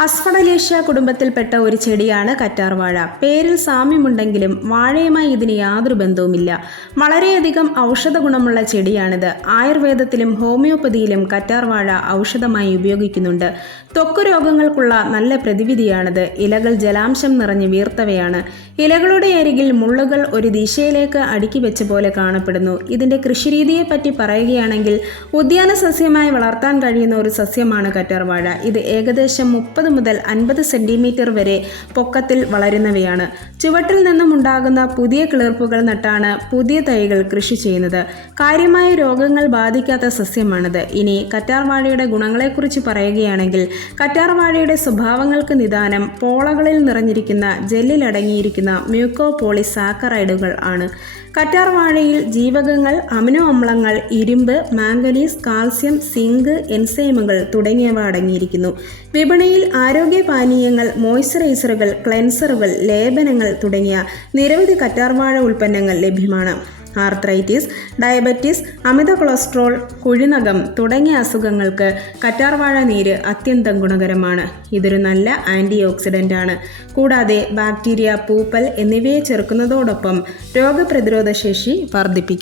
അസ്ഫഡലേഷ്യ കുടുംബത്തിൽപ്പെട്ട ഒരു ചെടിയാണ് കറ്റാർവാഴ. പേരിൽ സാമ്യമുണ്ടെങ്കിലും വാഴയുമായി ഇതിന് യാതൊരു ബന്ധവുമില്ല. വളരെയധികം ഔഷധ ഗുണമുള്ള ചെടിയാണിത്. ആയുർവേദത്തിലും ഹോമിയോപ്പതിയിലും കറ്റാർവാഴ ഔഷധമായി ഉപയോഗിക്കുന്നുണ്ട്. ത്വക്ക് രോഗങ്ങൾക്കുള്ള നല്ല പ്രതിവിധിയാണിത്. ഇലകൾ ജലാംശം നിറഞ്ഞ് വീർത്തവയാണ്. ഇലകളുടെ അരികിൽ മുള്ളുകൾ ഒരു ദിശയിലേക്ക് അടുക്കി വെച്ച പോലെ കാണപ്പെടുന്നു. ഇതിൻ്റെ കൃഷിരീതിയെപ്പറ്റി പറയുകയാണെങ്കിൽ ഉദ്യാന സസ്യമായി വളർത്താൻ കഴിയുന്ന ഒരു സസ്യമാണ് കറ്റാർവാഴ. ഇത് ഏകദേശം 30 മുതൽ 50 സെന്റിമീറ്റർ വരെ പൊക്കത്തിൽ വളരുന്നവയാണ്. ചുവട്ടിൽ നിന്നും ഉണ്ടാകുന്ന പുതിയ കിളിർപ്പുകൾ നട്ടാണ് പുതിയ തൈകൾ കൃഷി ചെയ്യുന്നത്. കാര്യമായ രോഗങ്ങൾ ബാധിക്കാത്ത സസ്യമാണിത്. ഇനി കറ്റാർവാഴയുടെ ഗുണങ്ങളെക്കുറിച്ച് പറയുകയാണെങ്കിൽ കറ്റാർവാഴയുടെ സ്വഭാവങ്ങൾക്ക് നിദാനം പോളകളിൽ നിറഞ്ഞിരിക്കുന്ന ജെല്ലിൽ അടങ്ങിയിരിക്കുന്ന മ്യൂക്കോപോളിസാക്കറൈഡുകൾ ആണ്. കറ്റാർവാഴയിൽ ജീവകങ്ങൾ, അമിനോ അമ്ലങ്ങൾ, ഇരുമ്പ്, മാംഗനീസ്, കാൽസ്യം, സിങ്ക്, എൻസൈമുകൾ തുടങ്ങിയവ അടങ്ങിയിരിക്കുന്നു. വിപണിയിൽ ആരോഗ്യപാനീയങ്ങൾ, മോയ്സ്ചറൈസറുകൾ, ക്ലെൻസറുകൾ, ലേപനങ്ങൾ തുടങ്ങിയ നിരവധി കറ്റാർവാഴ ഉൽപ്പന്നങ്ങൾ ലഭ്യമാണ്. ആർത്രൈറ്റിസ്, ഡയബറ്റിസ്, അമിത കൊളസ്ട്രോൾ, കുഴിനകം തുടങ്ങിയ അസുഖങ്ങൾക്ക് കറ്റാർവാഴ നീര് അത്യന്തം ഗുണകരമാണ്. ഇതൊരു നല്ല ആൻറ്റി ഓക്സിഡൻ്റ് ആണ്. കൂടാതെ ബാക്ടീരിയ, പൂപ്പൽ എന്നിവയെ ചെറുക്കുന്നതോടൊപ്പം രോഗപ്രതിരോധ ശേഷി വർദ്ധിപ്പിക്കും.